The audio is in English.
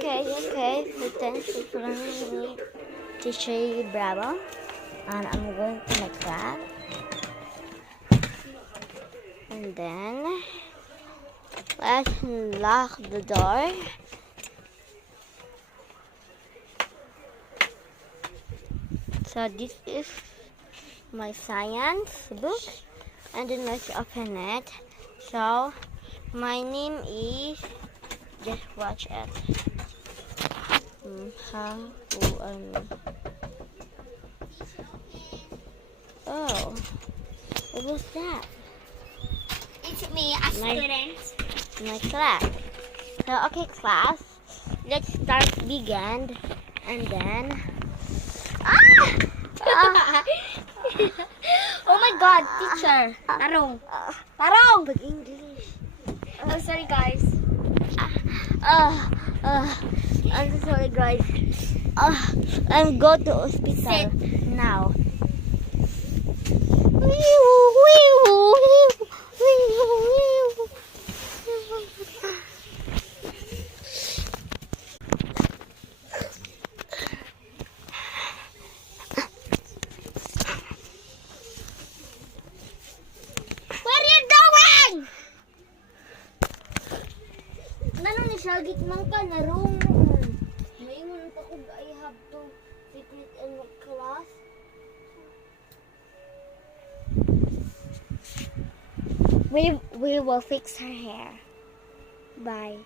Okay. So thanks for joining me, Teacher Bravo. And I'm going to my class. And then, let's lock the door. So this is my science book. And then let's open it. So, my name is, just watch it. Oh, what was that? It's me, a student. My class. So, okay, class. Let's start begin. And then, Oh my God, teacher. Tarong. Tarong. English. Oh, sorry guys. I'm so sorry, guys. I'm go to hospital Sit. now. What are you doing? Nanong ni Shagit man ka na room. Maingon pa ko I have to sit in my class. We will fix her hair. Bye.